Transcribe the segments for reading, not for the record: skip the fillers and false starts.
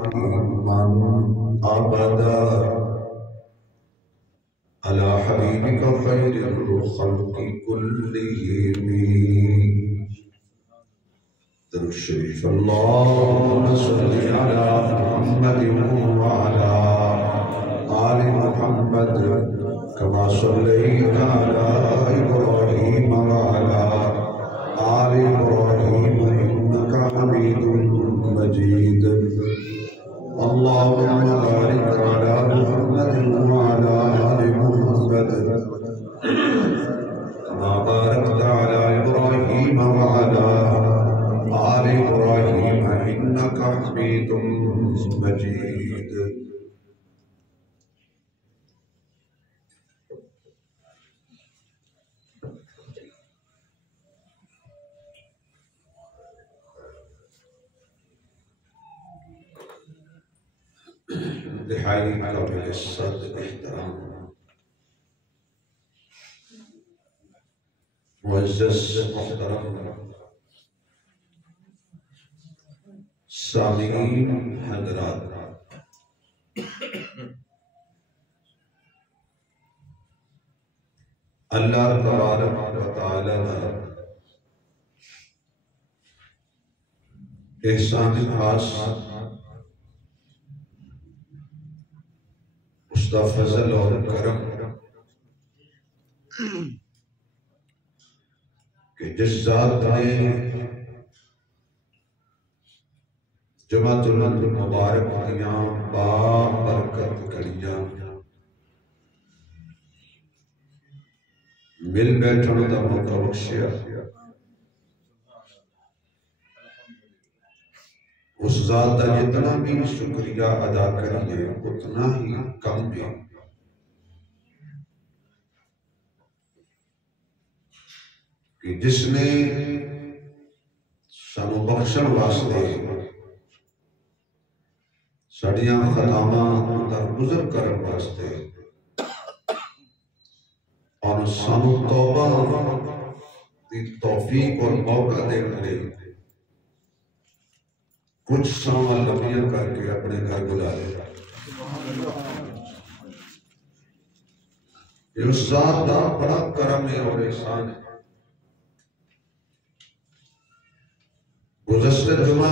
من أبدا على حبيبك خير الخلق كلهم درود الشريف اللهم صل على محمد وعلى آل محمد كما صليت على إبراهيم وعلى آل إبراهيم إنك حميد مجيد اللهم بارك على محمد وعلى آل محمد كما باركت على إبراهيم وعلى آل إبراهيم إنك حميد مجيد انتہائی قابل عزت احترام معزز محترم سامعین حضرات، اللہ تبارک و تعالی نے احسان خاص اس کا فضل اور کرم کہ جس ذات نے جمعۃ المبارک دیاں با برکت گھڑیاں مل بیٹھن دا موقع بخشیا، اس ذات کا جتنا بھی شکریہ ادا کریے اتنا ہی کم ہے، کہ جس نے سانو بخشن واسطے سڑیاں خطاواں درگزر کرن واسطے اور سانو توبہ دی توفیق اور موقع دینے لئے کچھ ساواں لمبیاں کر کے اپنے گھر بلا لے، یہ اس ذات دا بڑا کرم ہے اور احسان ہے۔ گزشتہ جمعہ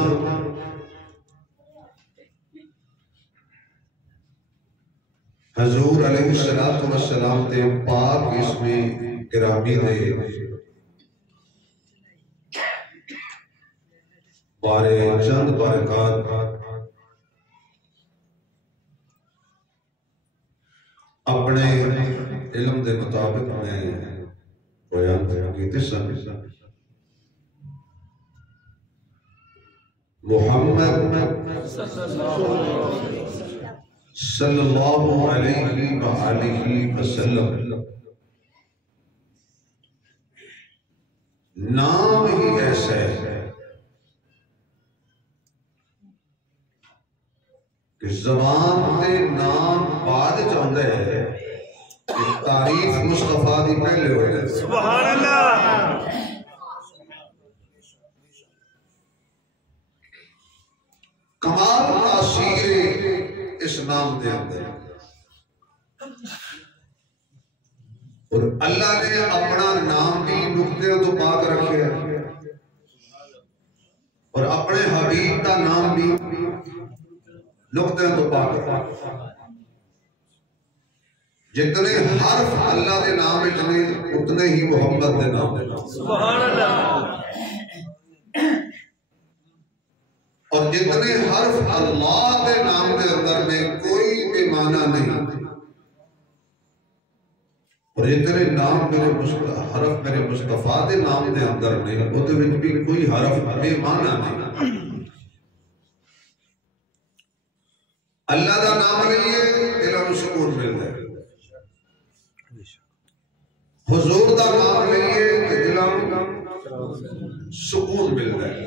حضور علیہ السلام تے پاک اس میں گرامی دے بارے چند برکات اپنے علم دے مطابق میں بیان کیتے سن۔ محمد صلی اللہ علیہ وآلہ وسلم نام ہی ایسا ہے کہ زبان تے نام بعد چاہتا ہے کہ تعریف مصطفیٰ دی پہلے ہو جائے۔ سبحان اللہ۔ کمال تاثیر اس نام دے اندر، اور اللہ نے اپنا نام بھی نقطے تو پاک رکھے اور اپنے حبیب کا نام بھی نقطے تو پاک رکھے۔ جتنے حرف اللہ دے نام اتنے ہی محمد دے نام دے نام۔ سبحان اللہ۔ اور جتنے حرف اللہ دے نام دے اندر میں کوئی بھی معنی نہیں، اور جتنے نام حرف میرے مصطفیٰ دے نام دے اندر نہیں، وہ دے وچ بھی کوئی حرف بے معنی نہیں۔ اللہ دا نام لئیے دلوں میں سکون ملتا ہے، حضور دا نام لئیے دلوں میں سکون ملتا ہے،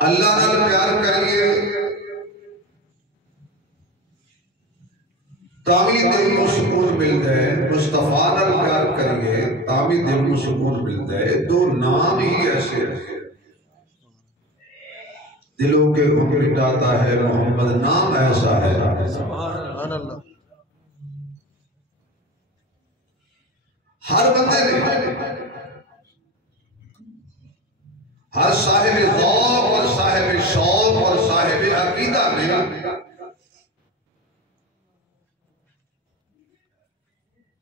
اللہ نال پیار کریے تامی دل کو سکون ملتا ہے، مصطفیٰ نال پیار کریے تامی دل کو سکون ملتا ہے۔ دو نام ہی ایسے ہیں دلوں کے غم مٹاتا ہے محمد نام ایسا ہے سبحان اللہ ہر بندے نے ہر صاحب ذوق اور صاحب شوق اور صاحب عقیدہ نے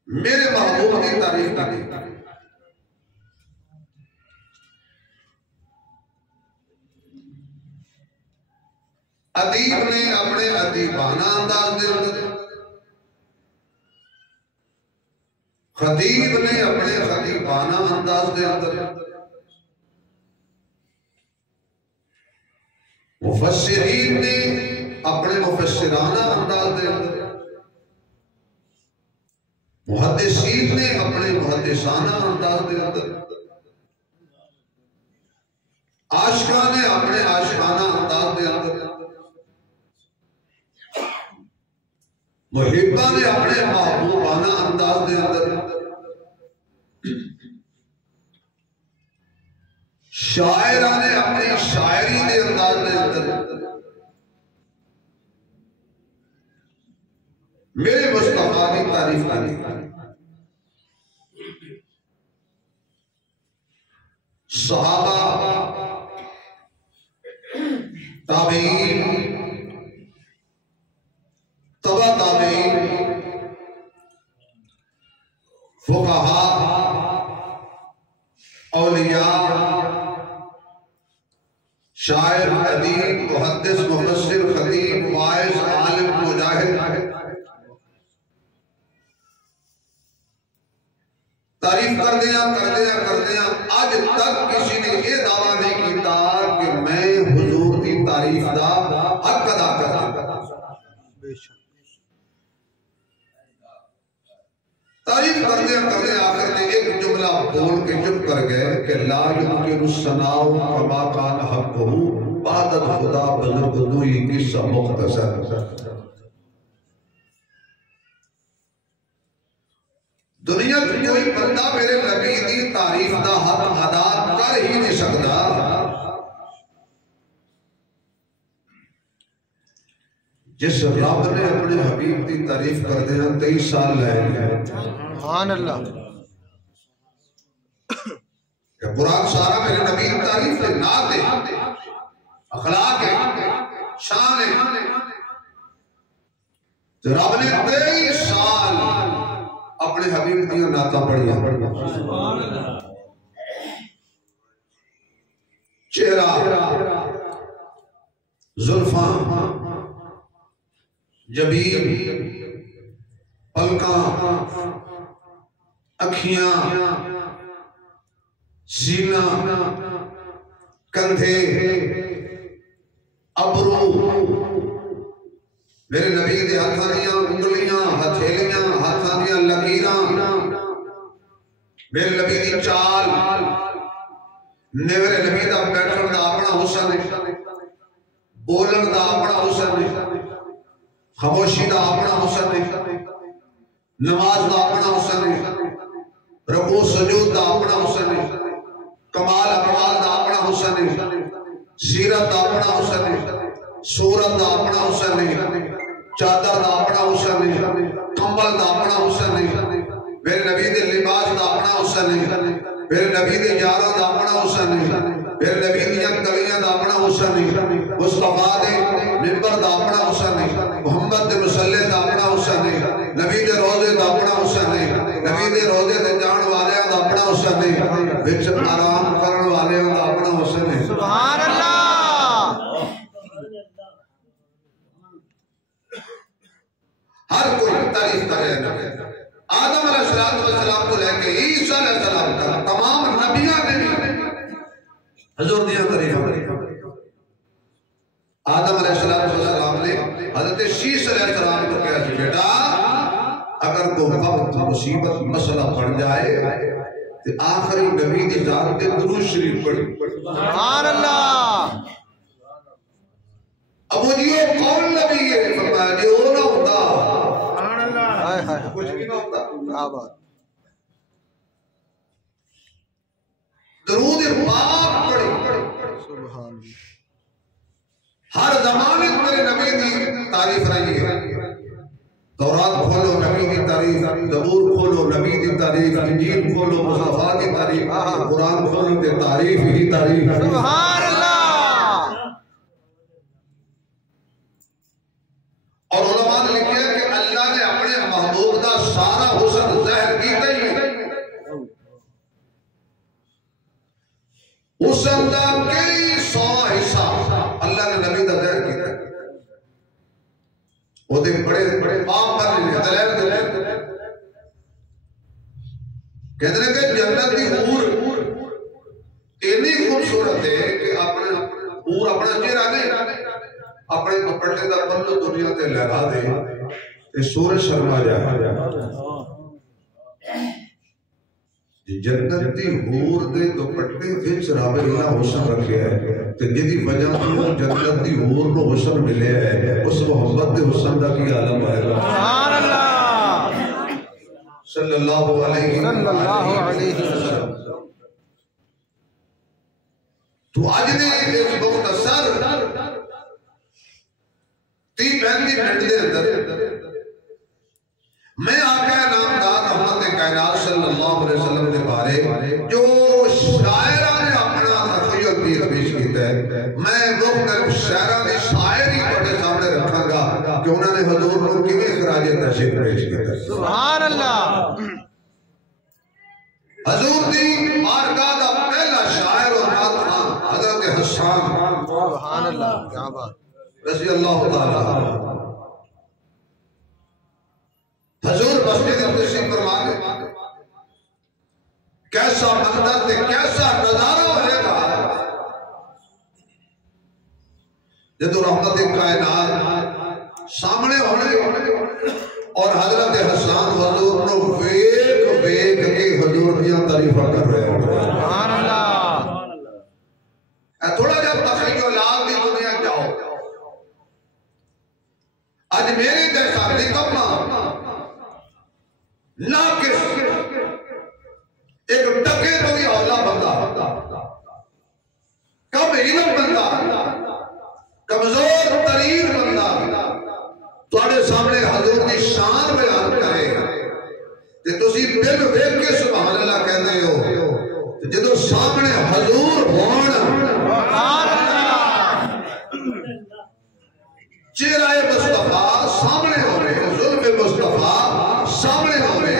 میرے محبوب کی تعریف کی ادیب نے اپنے ادیبانہ انداز دے اندر خطیب نے اپنے خطیبانہ انداز دے اندر مفسرین نے اپنے مفسرانہ انداز دے اندر محدثین نے اپنے محدثانہ انداز دے اندر عاشقاں نے اپنے عاشقانہ انداز دے اندر محبہ نے اپنے محبوبانہ انداز دے اندر شاعرہ نے اپنی شاعری دے انداز دے اندر میرے مصطفیٰ کی تعریف کرنی صحابہ تابعین تبع تابعین فقہاء اولیاء شاعر ادیب محدث مفسر خطیب واعظ عالم مجاہد تعریف کر دیا آج تک کسی نے یہ دعویٰ نہیں کیتا کہ میں حضور کی تعریف دا حق ادا کرتا تعریف کر دیا آخر میں ایک جملہ بول کے چپ کر گئے کہ لا یمکن الثناء کما کان حقہ بعد خدا بزرگ دوئی قصہ مختصر دنیا کی کوئی بندہ میرے نبی دی تعریف دا حق ادا کر ہی نہیں سکتا جس رب نے اپنے حبیب دی تعریف کر دیا 23 سال لائے سبحان اللہ کہ قرآن سارا میرے نبی دی تعریف ہے نعت ہے اخلاق ہے شان ہے رب نے 23 سال اپنے حبیب دیا نعتاں پڑھیا چہرہ زلفاں جبین پلکاں اکھیاں سینہ کندھے ابرو میرے نبی دے ہاتھاں دیاں انگلیاں ہتھیلیاں ہاتھاں دیاں لکیراں میرے نبی دی چال میرے نبی دا بیٹھن دا اپنا حسن بولن دا اپنا حسن خاموشی دا اپنا حسن نماز دا اپنا حسن رکوع سجود دا اپنا حسن کمال اقوال دا اپنا حسن سیرت دا اپنا حسن صورت دا اپنا حسن چادر دا اپنا حسن کمبل دا اپنا حسن میرے نبی دے لباس دا اپنا حسن میرے نبی دے یاراں دا اپنا حسن میرے نبی دیاں گلیاں دا اپنا حسن مصطفیٰ دے منبر دا اپنا حسن محمد دے مصلی دا اپنا حسن نبی دے روزے دا اپنا حسن نبی دے روزے دے جان والے دا اپنا حسن وچ آرام کرن والے دا اپنا حسن سبحان اللہ ہر کوئی تعریف کرے آدم علیہ السلام کو لے کے عیسیٰ علیہ السلام تک تمام نبیاں نے حضور دیا تعریف آدم علیہ السلام نے حضرت شیش علیہ السلام کو کہا کہ بیٹا اگر کوئی وقت مصیبت مسئلہ بڑھ جائے تو آخری نبی دی ذات دے درود شریف پڑھی سبحان اللہ ابو جی یہ کون نبی ہے فرمایا جی وہ نہ ہوتا سبحان اللہ کچھ بھی نہ ہوتا کیا بات درود پاک پڑھی سبحان اللہ ہر زمانے میرے نبی دی تعریف رہی ہے. تورات کھولو نبی دی تعریف، زبور کھولو نبی دی تعریف، انجیل کھولو مصطفیٰ دی تعریف، قرآن کھولو تے تعریف ہی تعریف. سبحان اللہ. اور علماء نے لکھا ہے کہ اللہ نے اپنے محبوب دا سارا حسن ظاہر کیتا ہی ہے. حسن دا کئی 100 حصہ اللہ نے نبی دا ظاہر کیتا ہے. وہ دے بڑے بڑے باپ پر لے دلائل کہتے ہیں کہ جنت دی حور اتنی خوبصورت ہے کہ اپنے حور اپنا چہرہ نہیں اپنے کپڑے دا پلو دنیا تے لہرا دے تے سورج شرما جائے. جنت دی حور دے دوپٹے وچ رب اللہ حسن رکھیا ہے تے جدی وجہ تو جنت دی حور کو حسن ملیا ہے اس محبت دے حسن دا کی عالم ہے. سبحان اللہ. صلی اللہ علیہ وسلم. تو آج دے ایک مختصر 30-35 منٹ دے اندر میں آقا نامدار رحمت کائنات صلی اللہ علیہ وسلم کے بارے جو شاعرہ نے اپنا تخیل پیش کیتا ہے میں مختلف شاعرہ نے شاعری بڑے سامنے رکھا گا کہ انہوں نے حضور کو کیویں خراج تحسین پیش کیتا ہے. سبحان اللہ. حضور دی بارگاہ دا پہلا شاعر اور نعت خواں حضرت حسان سبحان اللہ. کیا بات. رضی اللہ تعالی. حضور مسجد تشریف فرما گئے. کیسا منظر تے کیسا نظارہ ہوئے گا جدو رحمت کائنات سامنے ہونے اور حضرت حسان حضور کو ویک ویک کے حضور دیا تعریفہ کر رہے ہیں. سبحان اللہ. تھوڑا جب تخیلات دی دنیا جاؤ آج میرے جیسا نکما ناقص ایک ٹکے تو بھی اولا بندہ کم علم بندہ کمزور ترین بندہ تواڈے سامنے حضور کی شان بیان کرے تے تسی دل ویکھ کے سبحان اللہ کہندے ہو جدوں سامنے حضور ہون سبحان اللہ. چہرہ مصطفیٰ سامنے ہوئے زلف مصطفیٰ سامنے ہوئے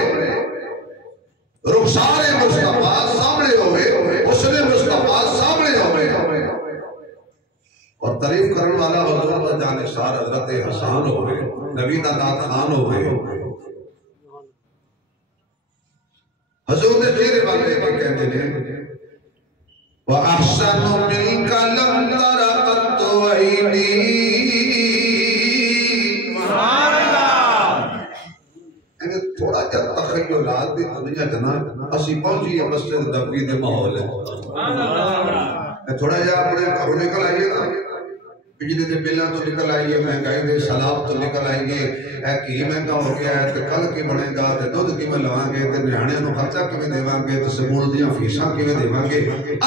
رخسار مصطفیٰ سامنے ہوئے حسن مصطفیٰ سامنے ہوئے اور تعریف کرنے والا حضور جانشار حضرت حسان ہوئے نبی دا نعت خان ہوئے. حضور نے چہرے والے کے کہتے ہیں وَأَحْسَنُ مِنْكَ لَمْ تَرَ قَطُّ عَيْنِي. تھوڑا جا تخیلات دی دنیا جنا اسی پہنچی ہے مسجد نبوی دے ماحول ہے. تھوڑا جا اپنے گھروں نکل آئیے نا بجلی دے بلاں تو نکل آئیے مہنگائی دے سیلاب تو نکل آئیے اے کی مہنگا ہو گیا ہے تے کل کی بنے گا تے دودھ کیویں لواں گے تے نہاڑیاں نوں خرچہ کیویں دیواں گے تے سکول دیاں فیساں کیویں دیواں گے.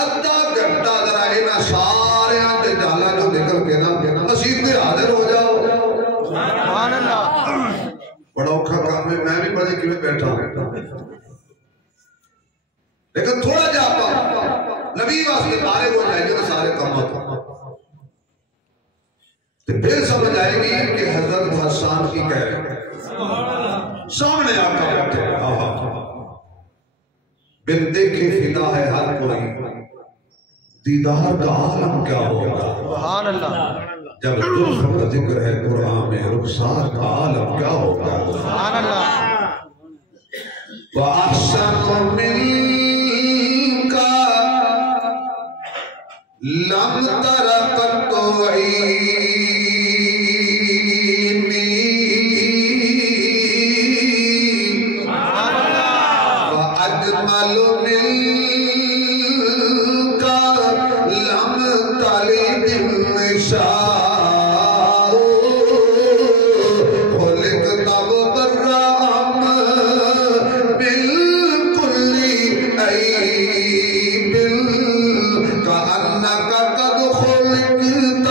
ادھا گھنٹہ ذرا انہاں ساریاں تے جالاں چوں نکل کے نا مسجد تے حاضر ہو جاؤ. سبحان اللہ. بڑا اوکھا کام ہے. میں بھی بڑے کیویں بیٹھا لیکن تھوڑا جا نبی واسطے بارے ہو جائے گے تو سارے کام ہوتا تو پھر سمجھ آئے گی کہ حضرت حسان کی کہہ رہے ہیں سامنے آقا بیٹھے بن دیکھے فدا ہے ہر کوئی دیدار کا عالم کیا ہوگا. سبحان اللہ. جب زلف کا ذکر ہے قرآن میں رخسار کا عالم کیا ہوگا. سبحان اللہ. وَأَحْسَنُ مِنْكَ لَمْ تَرَ قَطُّ عَيْنِي. وَأَجْمَلُ مِنْكَ لَمْ تَلِدِ النِّسَاءُ. كأنك قد خلقت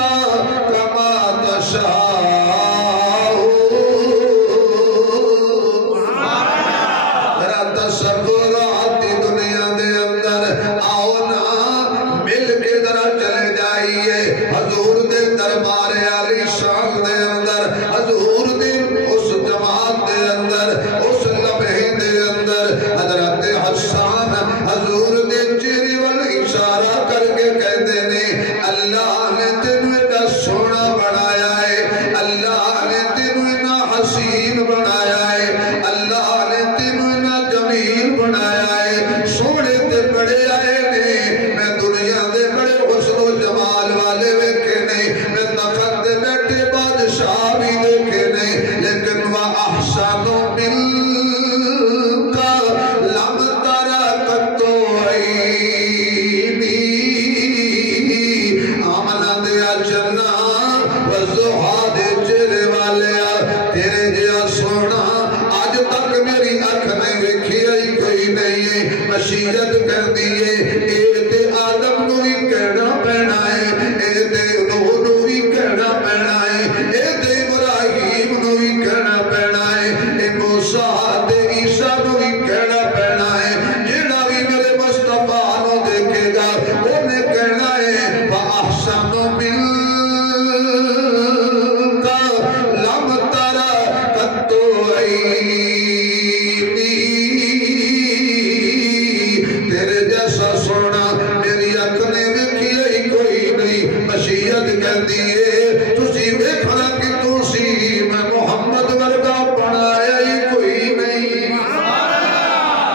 زینت کہتی ہے تسی ویکھنا کہ تسی میں محمد ورگا بنایا ہی کوئی نہیں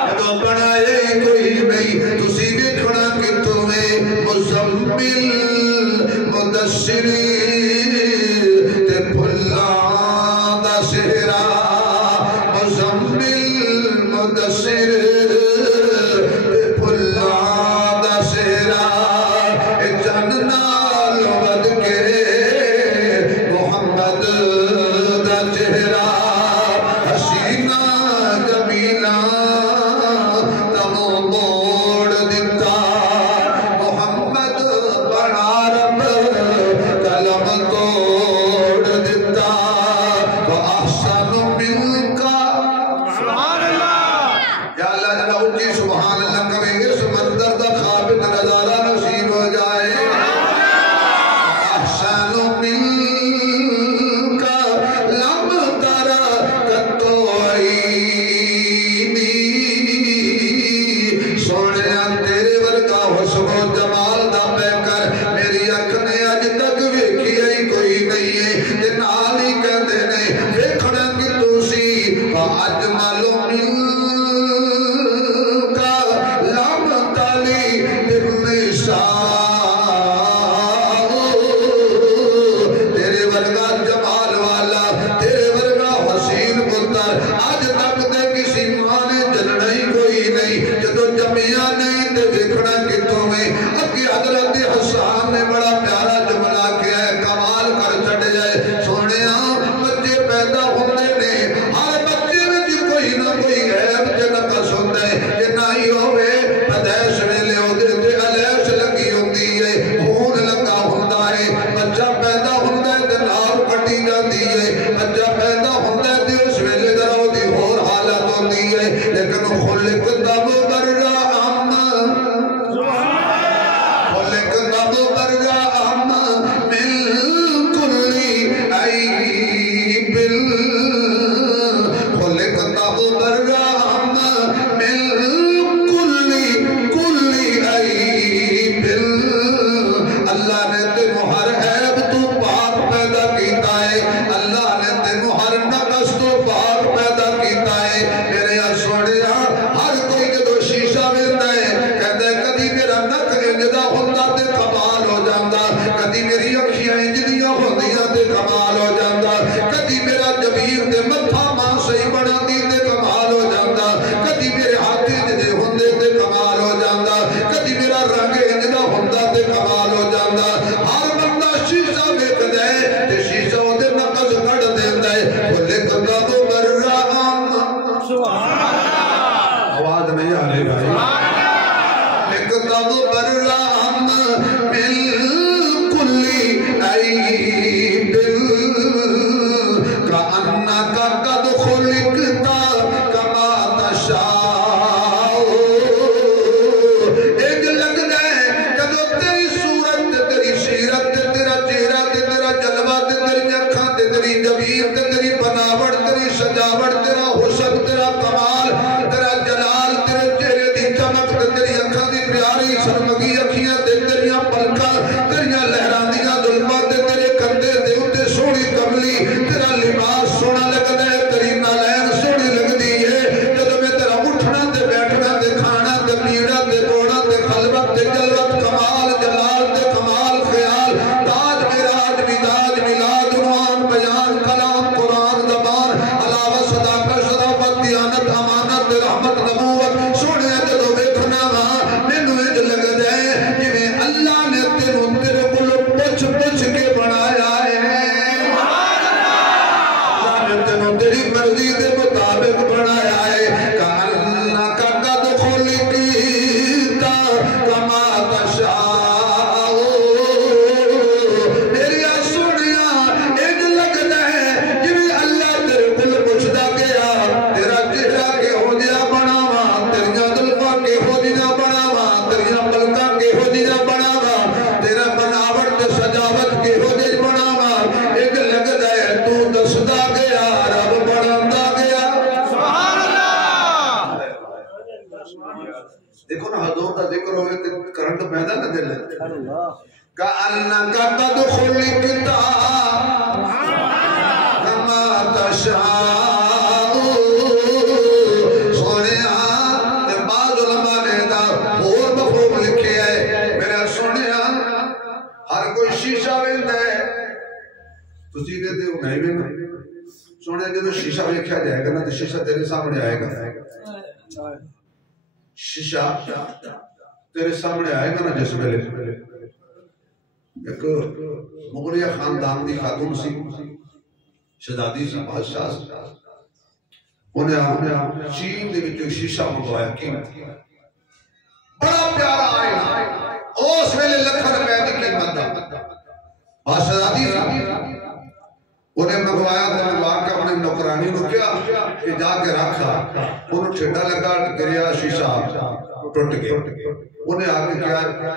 جدو بنایا ہی کوئی نہیں تسی ویکھنا کہ تمہیں مزمل مدثر تے پھلاں دا سہرا مزمل مدثر تے پھلاں دا سہرا جن نال ود کے محمد دا چہرہ حسینہ جمیلہ تمو موڑ دیتا محمد بنا رب کلم توڑ دیتا وَأَحْسَنُ مِنْكَ سبحان اللہ یا اللہ جب اونچی سبحان اللہ کریں گے سمندر دا خابت نظارہ نصیب ہو جائے احسن منک لم تر قط عینی سونیا تیرے ورگا حسن و جمال دا پہ کر میری اکھ نے اج تک ویکھی ہی کوئی نہیں ہے تے نال ہی کہندے نے ویکھنا کہ تسی اجمل کأنک قد خلقت کما تشاء سونیا بعض علماء نے دا اور مفہوم لکھے ہے میرا سونیا ہر کوئی شیشہ ویندہ ہے تسی دے دے نہیں ویندہ سونیا جب شیشہ ویکھیا جائے گا نا تو شیشہ تیرے سامنے آئے گا شیشہ تیرے سامنے آئے گا نا جس ویلے ایک مغلیہ خاندان دی خاتون سی شہزادی سی بادشاہ سی انہیں چین دے وچ شیشہ منگوایا قیمت بڑا پیارا آئینہ اس ویلے لکھ روپے دی قیمت دا شہزادی سی انہیں منگوایا تو منگوا کے اپنے نوکرانی کو کیا کہ جا کے رکھا انہوں ٹھنڈا لگا گریا شیشہ ٹوٹ گیا انہیں آگے کیا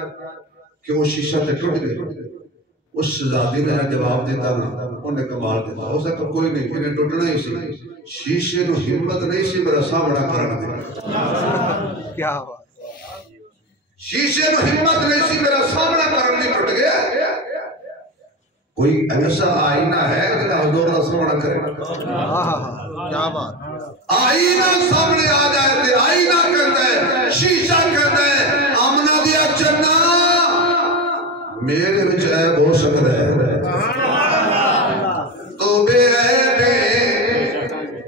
کہ وہ شیشہ تے ٹوٹ گیا اس شہزادی نے جواب دیتا نا انہیں کمال دیتا ہو سکتا کوئی نہیں انہیں ٹوٹنا ہی سی شیشے نو ہمت نہیں سی میرا سامنا کرنا دے کیا بات شیشے نو ہمت نہیں سی میرا سامنا کرنا ٹوٹ گیا کوئی ایسا آئینہ ہے کہ حضور کا سامنا کرے کیا بات آئینہ سامنے آ جائے تھے آئینہ کہتا ہے شیشہ کہتا ہے آمنہ دیا چنا میرے بچ عیب ہو سکتا ہے تو بے عیبے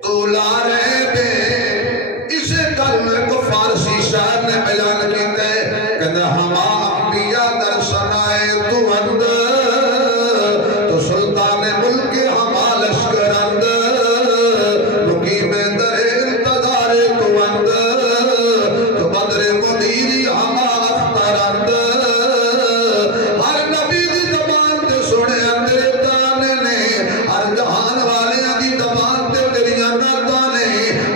تو لا رہے اسے کلمہ کو فارسی شاعر نے بیان کیتا ہے کہتا ہم انبیاء در سنائے تو اند تو سلطان ملک ہم لشکر اند مقیم در انتظار تو اند تو بدر مدیری ہم اختر اند ہر نبی دی زبان تے سنے اندر تانے نے ہر جہان والے دی زبان تے تیریاں نعتاں نے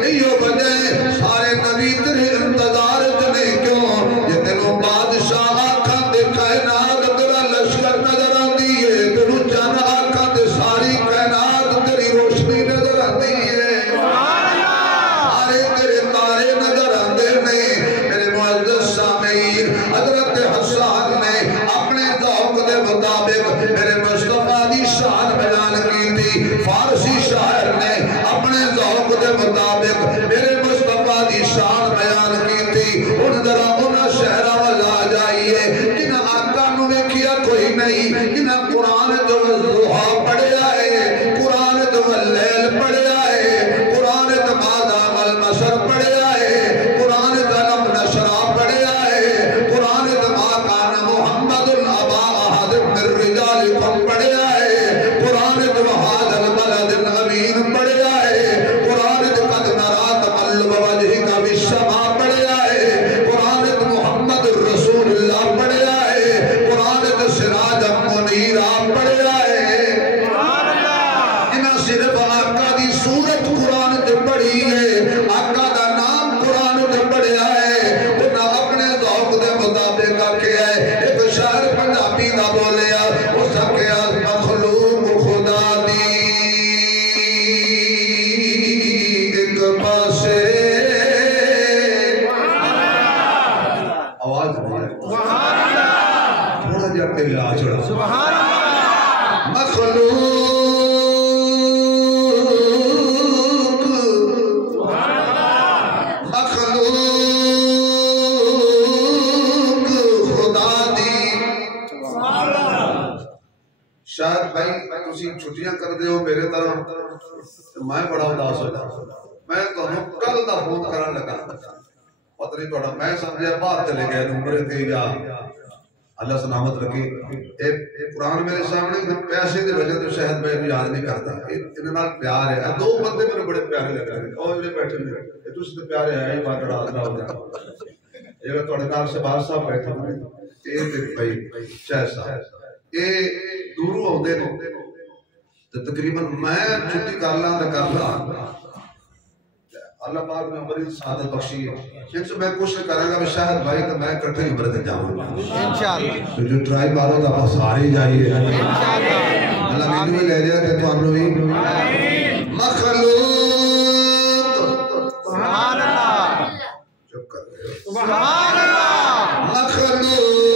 ایو وجہ سارے نبی تیرے انتظار تے کیوں یہ تینوں بادشاہ آکھاں تے کائنات تیرا لشکر نظر آندی ہے تینوں جان آکھاں تے ساری کائنات تیری روشنی نظر آندی ہے سارے تیرے تارے نظر آندے نے میرے معزز سامعین حضرت حسان نے اپنے ذوق دے مطابق میرے مصطفیٰ دی شان بیان کی تھی فارسی شاعر نے اپنے ذوق دے مطابق میرے مصطفیٰ دی شان بیان کی تھی ان ذرا انہاں شہرہ والا جائیے جنہاں آقا نو ویکھیا کوئی نہیں جنہاں قرآن جو ضحا پڑھیا ہے قرآن جو اللیل پڑھیا ہے قرآن جو مادام المسر پڑھیا ہے قرآن جو لم نشرہ پڑھیا ہے قرآن جو ما کان محمد الابا احد من رجالکم پڑھیا ہے قرآن جو هذا البلد الامین پڑھیا ہے قرآن جو قد نرا تقلب وجهک فی السماء پڑھیا ہے قرآن جو محمد رسول اللہ پڑھیا ہے قرآن جو سراج منیر پڑھیا ہے انہاں صرف آقا دی صورت قرآن جو پڑھی ہے آقا دا نام قرآن جو پڑھیا ہے انہاں اپنے ذوق دے مطابق آکھیا ہے ایک شاعر پنجابی دا بولیا اس سکیا مخلوق خدا دی ایک پاسے آواز تھوڑا جا میرے لا چھوڑا مخلوق خدا دی شاید بھائی تسی چھٹیاں کر دے ہو میرے طرح میں بڑا اداس ہو جاتا میں تو کل دا فون کرن لگا پتہ نہیں توڑا میں سمجھا باہر چلے گئے عمرے تے یا اللہ سلامت رکھے قرآن میرے سامنے پیسے دے وجہ تو شاید میں بھی یاد نہیں کرتا انہاں نال پیار ہے دو بندے میرے بڑے پیارے لگ رہے ہیں اور یہ بیٹھے ہیں تسی تے پیارے ہیں بات بڑا اللہ ہو جائے یہ تواڈے نال شہباز صاحب بیٹھے ہیں اے تے بھائی شاہ صاحب اے دوروں آندے نے تے تقریباً میں چھٹی کر لاں تے کر لاں اللہ پاک نے بڑی سعادت بخشی ہے ان سے میں کوشش کروں گا کہ شاہد بھائی تو میں اکٹھے ہی عمرے تے جاؤں گا انشاءاللہ تو جو ٹرائی مارو تا بس سارے جائیے انشاءاللہ اللہ مینوں بھی لے جائے تے تانوں بھی مخلوق سبحان اللہ چپ کر دے سبحان اللہ مخلوق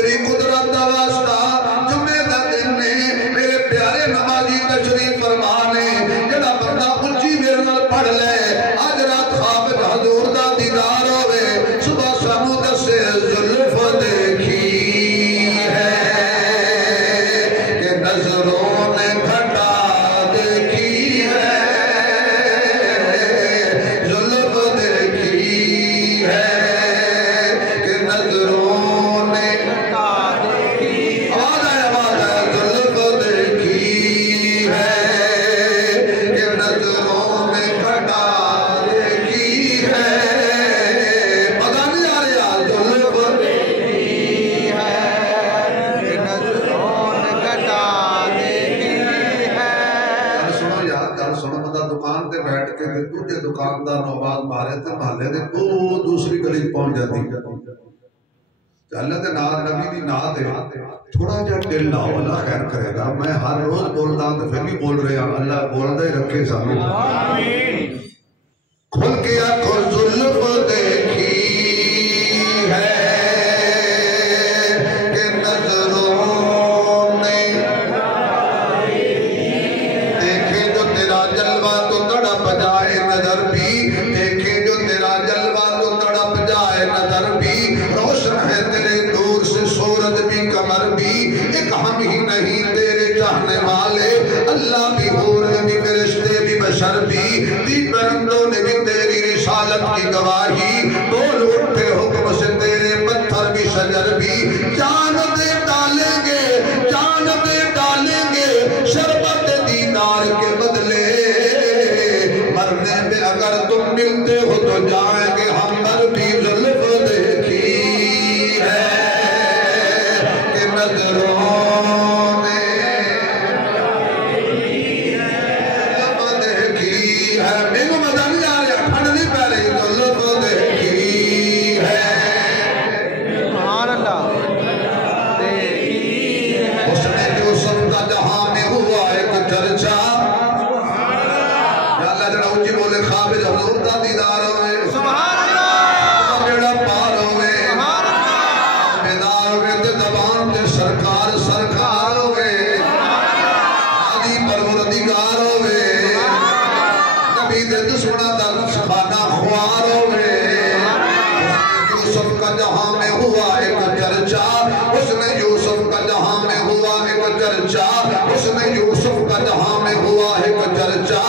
تیری قدرت دا واسطہ جمعے دا دن نے میرے پیارے نمازی تشریف فرمانے جڑا بندہ اچھی میرے نال پڑھ لے اج رات خواب حضور دا دیدار ہوئے صبح سانو دسے زلف دیکھی ہے کہ نظروں نے گھٹا دیکھی ہے زلف دیکھی ہے کہ نظروں نے آواز ہے زلف دیکھی ہے کہ نظروں نے گھٹا دیکھی ہے پتہ نہیں آ رہا زلف دیکھی ہے کہ نظروں نے گھٹا دیکھی ہے گل سنو یار گل سنو بندہ دکان تے بیٹھ کے تے دوجے دکاندار نو آواز مارے تے محلے دے دوسری گلی چ پہنچ جاتی اللہ دے نال نبی دی نات ہے تھوڑا جا دل لاؤ اللہ خیر کرے گا میں ہر روز بولدا ہوں تے پھر بھی بول رہے ہوں اللہ بولدا ہی رکھے سانو آمین کھل کے آنکھوں زلف دیکھی ہے کہ نظروں نے دیکھے جو تیرا جلوہ تو تڑپ جائے نظر بھی دیکھے جو تیرا جلوہ تو تڑپ جائے نظر بھی روشن ہے تیرے دور سے سورج بھی کمر بھی ایک ہم ہی نہیں تیرے چاہنے والے اللہ بھی حور بھی فرشتے بھی بشر بھی دی پرندوں نے بھی تیری رسالت کی گواہی بول اٹھے حکم سے تیرے پتھر بھی شجر بھی جان دے ڈالیں گے شربت دیدار کے بدلے مرنے میں اگر تم ملتے ہو تو جائیں گے ہم در بھی زلف دیکھی ہے کہ نظروں نے زلف دیکھی ہے میرے مزہ نہیں آ رہا ٹھنڈ نہیں پہ رہی زلف دیکھی ہے سبحان اللہ دیکھی ہے اس نے یوسف کا جہاں میں ہوا ایک چرچا یا اللہ جڑا اونچی بولے خواب حضور دا دیدار ہوئے سبحان اللہ جڑا پار ہوئے سبحان اللہ بیدار ہوئے تے زبان تے سرکار ہوئے علی پروردگار ہوئے نبی دے دشمناں دا خانہ خوار ہوئے یوسف کا جہاں میں ہوا ایک چرچا اس نے یوسف کا جہاں میں ہوا ایک چرچا اس نے یوسف کا جہاں میں ہوا ایک چرچا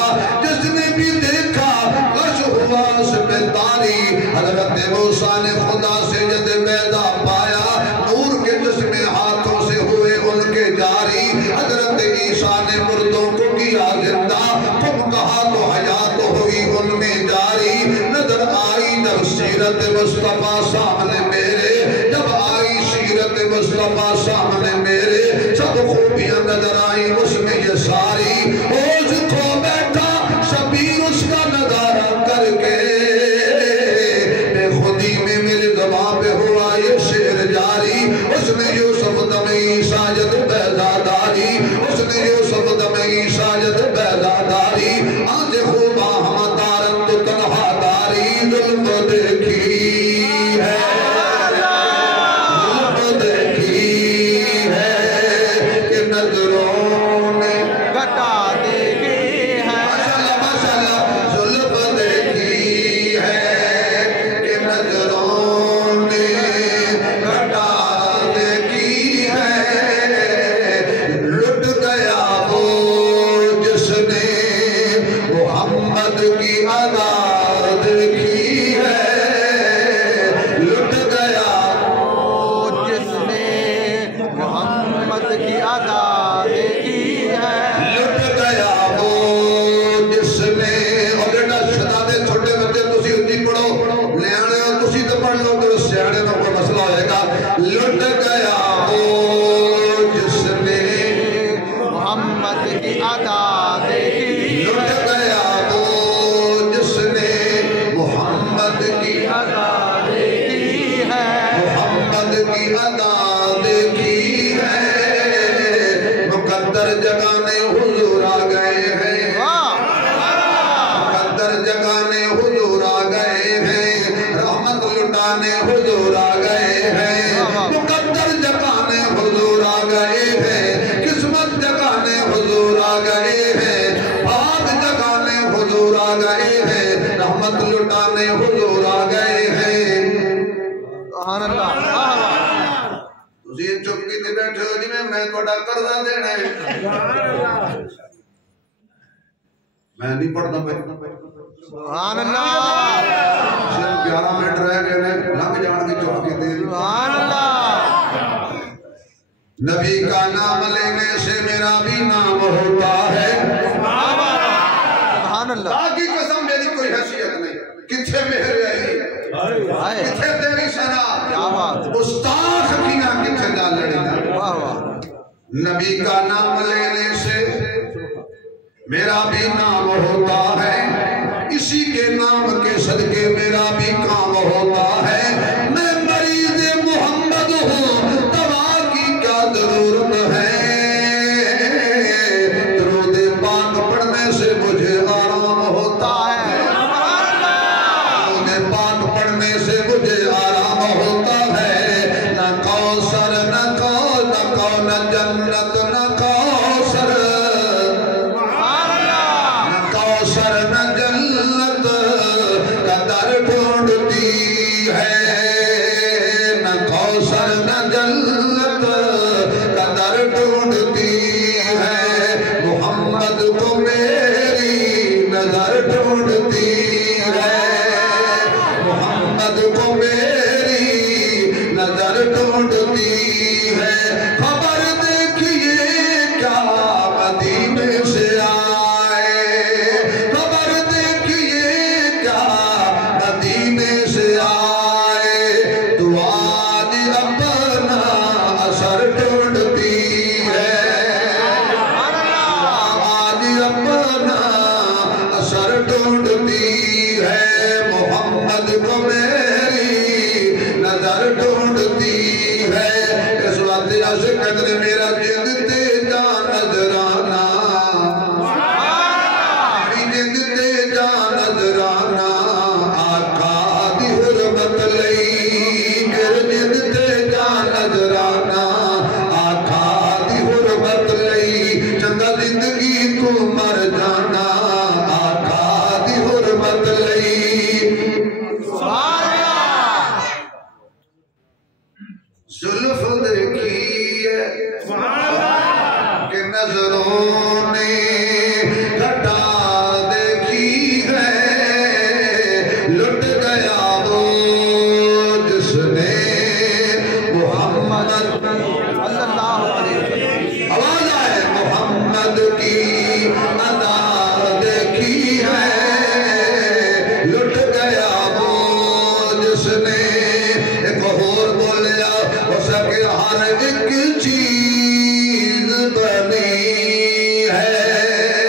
جس نے بھی دیکھا غش ہوا اس پہ تاری حضرت موسیٰ نے خدا سے ید بیضا پایا نور کے جسم ہاتھوں سے ہوئے ان کے جاری حضرت عیسیٰ نے مردوں کو کیا زندہ تم کہا تو حیات ہوئی ان میں جاری نظر آئی جب سیرت مصطفیٰ سامنے میرے جب آئی سیرت مصطفیٰ سامنے میرے سب خوبیاں نظر آئی اس میں یہ ساری اوز کھو بیٹھا شبیر اس کا نظارہ کر کے بے خودی میں میرے زبان پہ ہوا یہ شعر جاری اس نے یوسف دم عیسیٰ جد بیضا داری اس نے یوسف دم عیسیٰ جد بیضا داری آج خوبا ہم دارت تو تنہا داری ظلم دیکھی ہے ظلم دیکھی ہے کہ نظروں چپ کی بیٹھے ہو جی میں تھوڑا قرضہ دینا ہے میں نہیں پڑھتا سبحان اللہ صرف 11 منٹ رہ گئے لنگ جان کی چپ کی دے سبحان اللہ نبی کا نام لینے سے میرا بھی نام ہوتا ہے سبحان اللہ باقی قسم میری کوئی حیثیت نہیں کتھے مہر علی کتھے تیری سنا کیا بات استاد کیا کتھے جا لڑینا واہ واہ نبی کا نام لینے سے میرا بھی نام ہوتا ہے اسی کے نام کے صدقے میرا بھی کام ہوتا ہے میں مریض محمد ہوں دوا کی کیا ضرورت ہے درود پاک پڑھنے سے مجھے آرام ہوتا ہے درود پاک پڑھنے سے مجھے آرام ہوتا ہے نہ کوثر نہ جنت نہ کوثر نہ جنت کا در ڈھونڈتی ہے نہ کوثر نہ جنت کا در ڈھونڈتی ہے محمد کو میری نظر ڈھونڈتی ہے محمد کو میری نظر ڈھونڈتی ہے خبر دیکھیے کیا مدینے سے آئے خبر دیکھیے کیا مدینے سے آئے تو آج اپنا اثر ڈھونڈتی ہے آج اپنا اثر ڈھونڈتی ہے محمد کو میری نظر ڈھونڈتی ہے اس وقت عاشق قدر میرا جند تے جان نظرانہ میری جند تے جان نظرانہ آقا دی حرمت لئی میری جند تے جان نظرانہ آقا دی حرمت لئی چنگا زندگی تو مر جانا آقا دی حرمت لئی زلف دیکھی ہے کہ نظروں نے گھٹا دیکھی ہے لٹ گیا وہ جس نے محمد صلی اللہ علیہ وسلم آواز آئے محمد کی ادا دیکھی ہے لٹ گیا وہ جس نے ایک اور بولیا اس کے ہر ایک چیز بنی ہے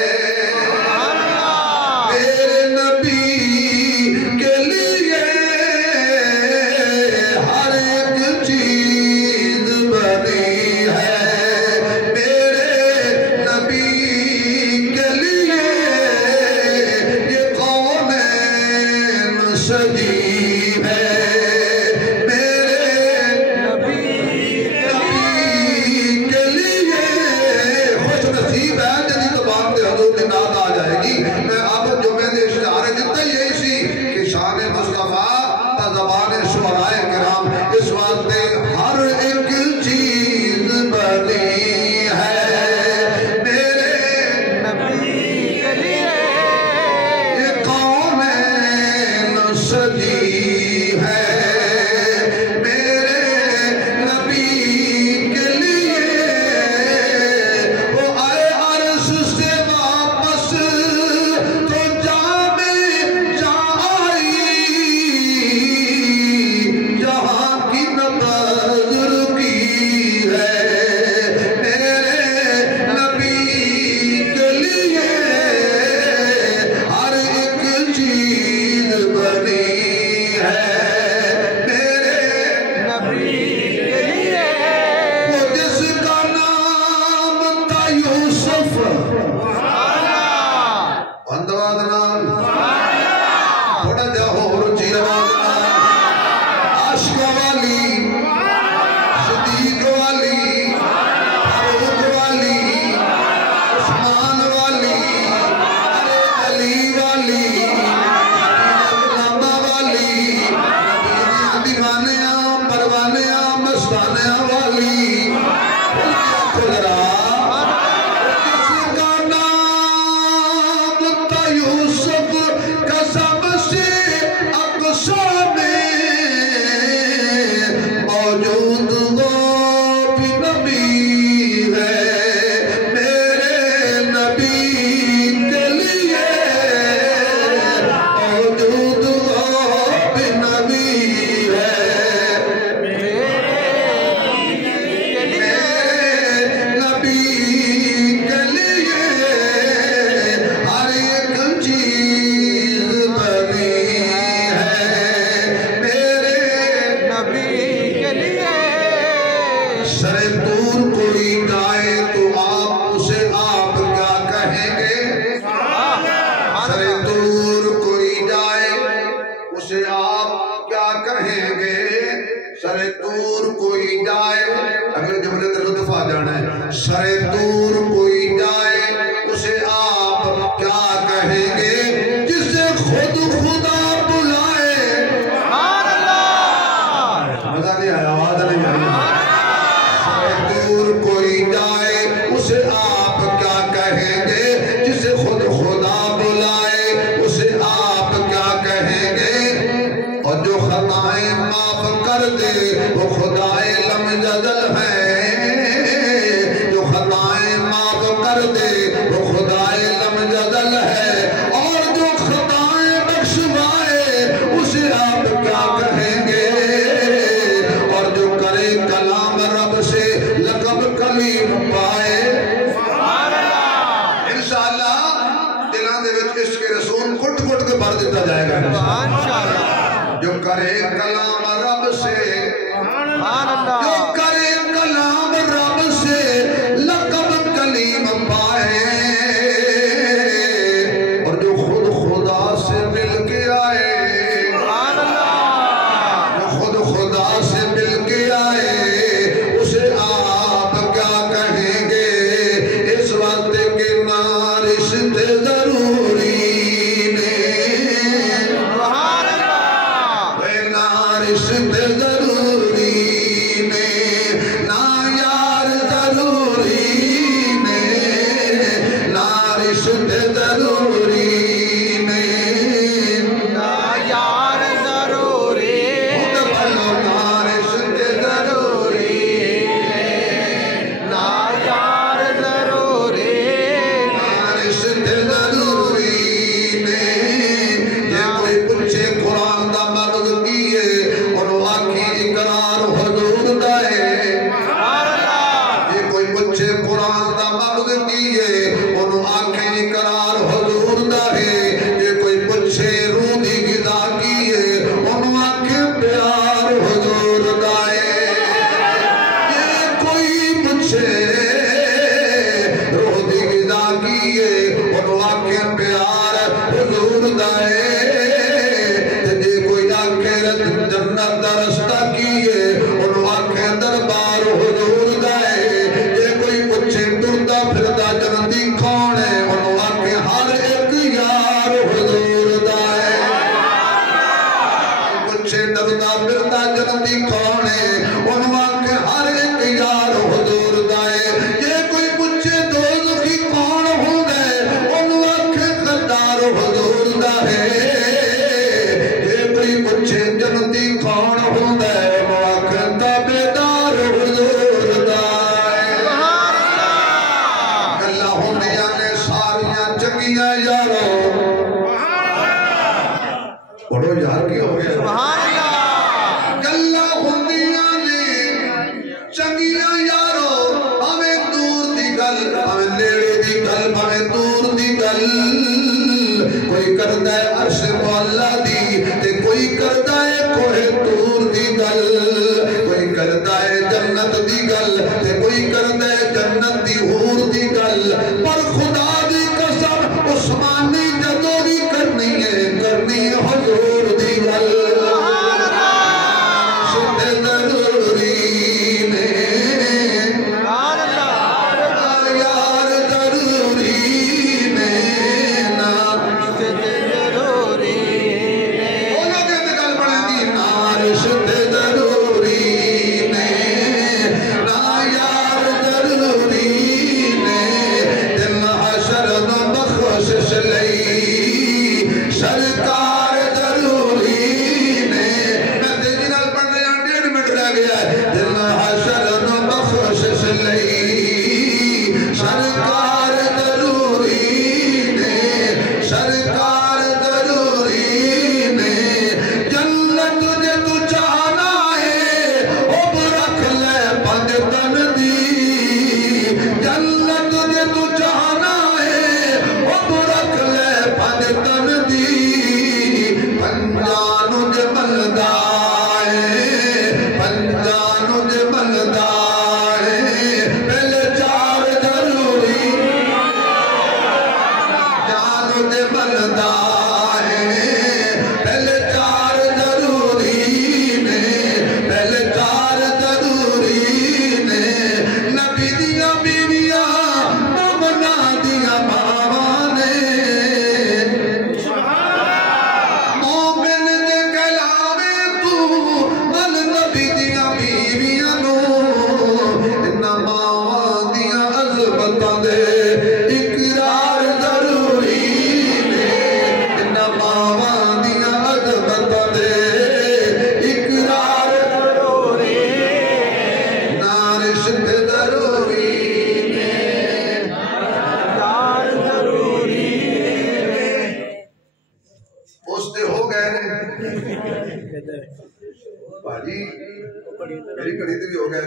گھڑی تے بھی ہو گیا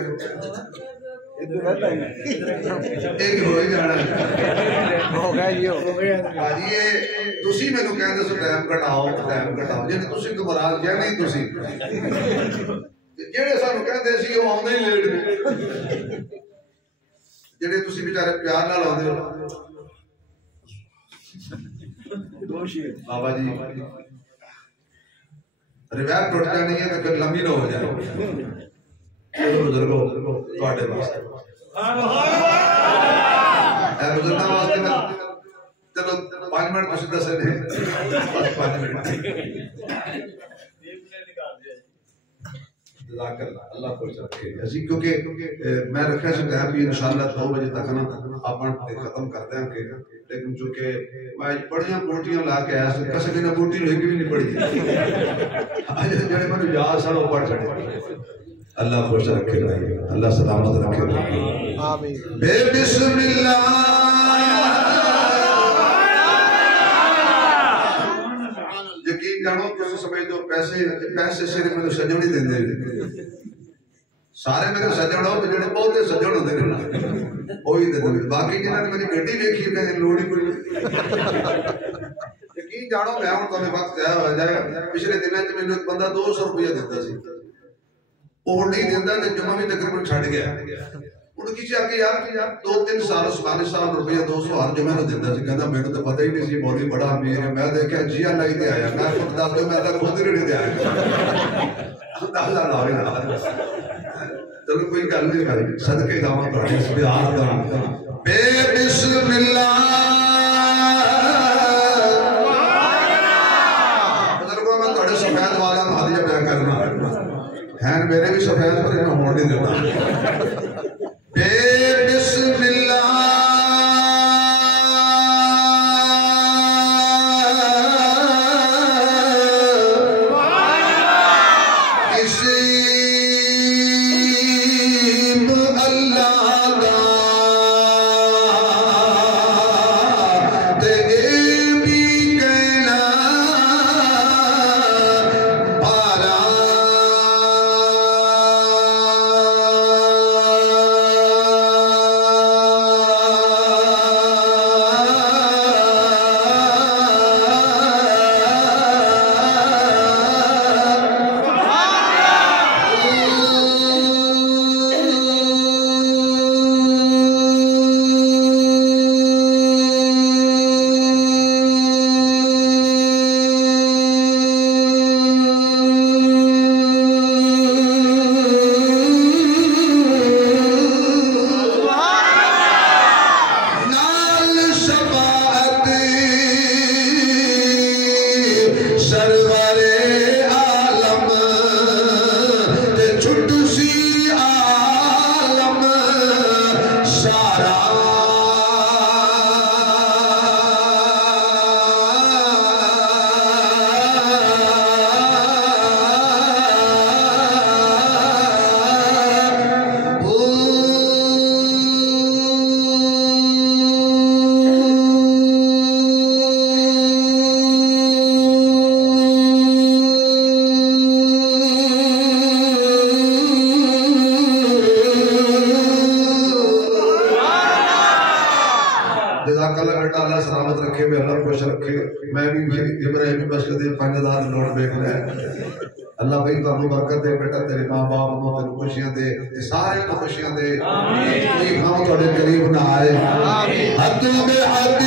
ایک ہو ہی جانا ہو گیا یہ باجی یہ تسی مینوں کہندے سو ٹائم کٹاؤ جے تسی تو مراد کیا نہیں تسی جڑے سانو کہندے سی او آوندے ہی لیٹ نے جڑے تسی بیچارے پیار نال آوندے ہو بابا جی روایت ٹوٹ جانی ہے تو پھر لمبی نہ ہو جائے بزرگوں تواڈے واسطے اے بزرگاں واسطے میں چلو 5 منٹ تسی دس نے بس 5 منٹ جزاک اللہ خوش رکھے اسی کیونکہ میں رکھا سی ٹائم بھی انشاءاللہ 2 بجے تک نا اپن ختم کر دیں گے لیکن چونکہ میں پڑھیاں بوٹیاں لا کے آیا کسے نے بوٹی لے کے بھی نہیں پڑھی آج جڑے میں یاد سارا پڑھ چھڑے اللہ خوش رکھے اللہ سلامت رکھے آمین بے بسم اللہ یقین جانو تسی سمجھ دو پیسے صرف میرے سجن ہی دیندے سارے میرے سجن ہو جڑے بہت سجن ہوندے نے وہی دیندے باقی جنہاں نے میری گڈی ویکھی انہاں دی لوڑ ہی کوئی یقین جانو میں ہن تمہیں وقت ضائع ہو جائے پچھلے دنوں وچ مینوں ایک بندہ 200 روپیہ دیندا سی وہ نہیں دیندا تے جمعہ بھی تقریباً چھڈ گیا ان کی چاہ کہ یار 2-3 سال عثمانی صاحب روپیہ 200 ہر جمعہ نو دیندا سی کہندا مینوں تو پتہ ہی نہیں سی مولوی بڑا امیر ہے میں دیکھیا جیا لائی تے آیا میں خود دس دو میں خود ہی نہیں تے آیا اللہ لا رہا چلو کوئی گل نہیں کری صدقے داواں تہاڈی سبحان اللہ بے بسم اللہ بزرگوں میں تہاڈے سفید والا ہدیہ بیان کرنا ہیں میرے بھی سفید پر میں ہوڑ نہیں دیتا بے بسم اللہ اللہ بھائی تو ہمیں برکت دے بیٹا تیرے ماں باپ کو تیرے خوشیاں دے سارے کو خوشیاں دے کوئی ہم تھوڑے قریب نہ آئے حد میں حد